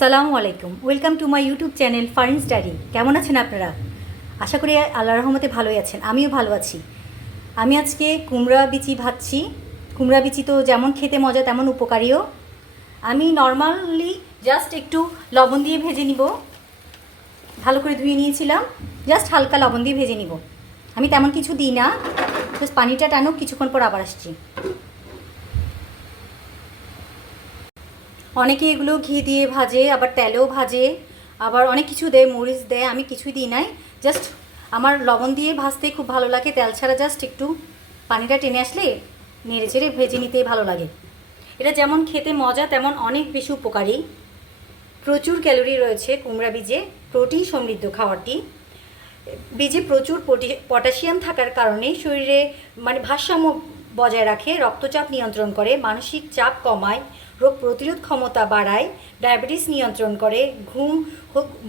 আসসালামু আলাইকুম। Welcome to my YouTube channel Farin's diary কেমন আছেন আপনারা? আশা করি আল্লাহ রহমতে ভালোই আছেন। আমিও ভালো আছি। আমি আজকে কুমড়া, বিচি ভাজছি। কুমড়া, বিচি তো যেমন খেতে মজা, তেমন উপকারীও। আমি নর্মালি জাস্ট একটু লবণ দিয়ে ভেজে নিব। ভালো করে ধুয়ে নিয়েছিলাম। জাস্ট হালকা লবণ দিয়ে ভেজে নিব। আমি তেমন কিছু দিই না। জাস্ট পানিটা টানুক, কিছুক্ষণ পর আবার আসছি। অনেকে এগুলো ঘি দিয়ে ভাজে, আবার তেলেও ভাজে, আবার অনেক কিছু দেয়, মরিচ দেয়, আমি কিছুই দিই নাই। জাস্ট আমার লবণ দিয়ে ভাজতে খুব ভালো লাগে, তেল ছাড়া জাস্ট একটু পানিটা টেনে আসলে নেড়ে চেড়ে ভেজে নিতেই ভালো লাগে। এটা যেমন খেতে মজা, তেমন অনেক বেশি উপকারী। প্রচুর ক্যালোরি রয়েছে কুমড়া বীজে, প্রোটিন সমৃদ্ধ খাবারটি বীজে প্রচুর পটাশিয়াম থাকার কারণে শরীরে মানে ভারসাম্য বজায় রাখে, রক্তচাপ নিয়ন্ত্রণ করে, মানসিক চাপ কমায়, রোগ প্রতিরোধ ক্ষমতা বাড়ায়, ডায়াবেটিস নিয়ন্ত্রণ করে, ঘুম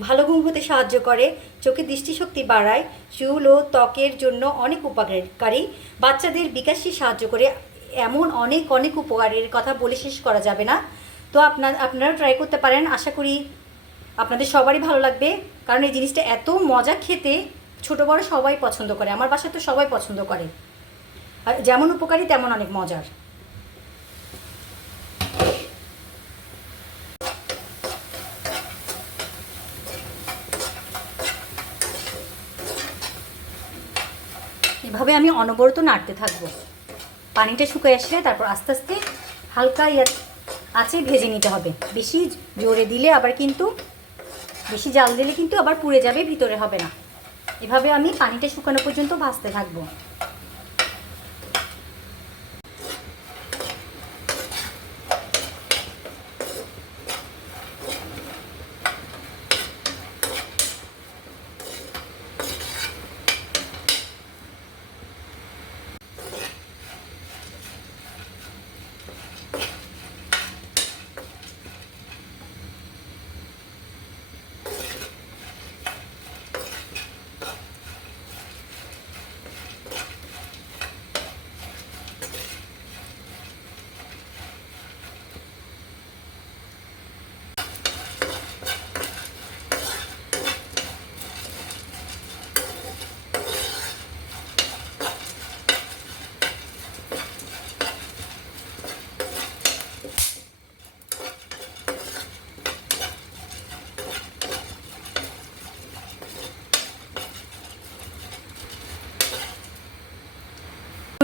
ভালো ঘুম হতে সাহায্য করে চোখের দৃষ্টিশক্তি বাড়ায়, চুল ও ত্বকের জন্য অনেক উপকারী। বাচ্চাদের বিকাশে সাহায্য করে, এমন অনেক অনেক উপকারের কথা বলে শেষ করা যাবে না। তো আপনার আপনারা ট্রাই করতে পারেন, আশা করি আপনাদের সবারই ভালো লাগবে। কারণ এই জিনিসটা এত মজা খেতে ছোটো বড় সবাই পছন্দ করে, আমার বাসায় তো সবাই পছন্দ করে। আর যেমন উপকারী তেমন অনেক মজার। এভাবে আমি অনবরত নাড়তে থাকব। পানিটা শুকিয়ে আসলে তারপর আস্তে আস্তে হালকা ইয়া আছে ভেজে নিতে হবে। বেশি জোরে দিলে আবার কিন্তু, বেশি জাল দিলে কিন্তু আবার পুড়ে যাবে, ভিতরে হবে না। এভাবে আমি পানিটা শুকানো পর্যন্ত ভাজতে থাকব।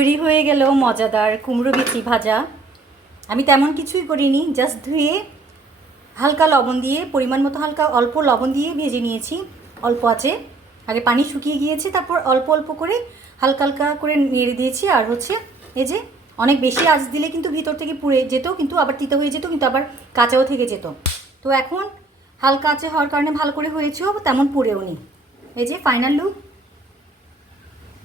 তৈরি হয়ে গেল মজাদার কুমড়ো বিচি ভাজা। আমি তেমন কিছুই করিনি জাস্ট ধুয়ে হালকা লবণ দিয়ে, পরিমাণ মতো হালকা অল্প লবণ দিয়ে ভেজে নিয়েছি। অল্প আছে। আগে পানি শুকিয়ে গিয়েছে, তারপর অল্প অল্প করে হালকা হালকা করে নেড়ে দিয়েছি। আর হচ্ছে এই যে অনেক বেশি আঁচ দিলে কিন্তু ভিতর থেকে পুড়ে যেত, কিন্তু আবার তিতো হয়ে যেত, কিন্তু আবার কাঁচাও থেকে যেত। তো এখন হালকা আঁচে হওয়ার কারণে ভালো করে হয়েছেও, তেমন পুড়েও নি। এই যে ফাইনাল লুক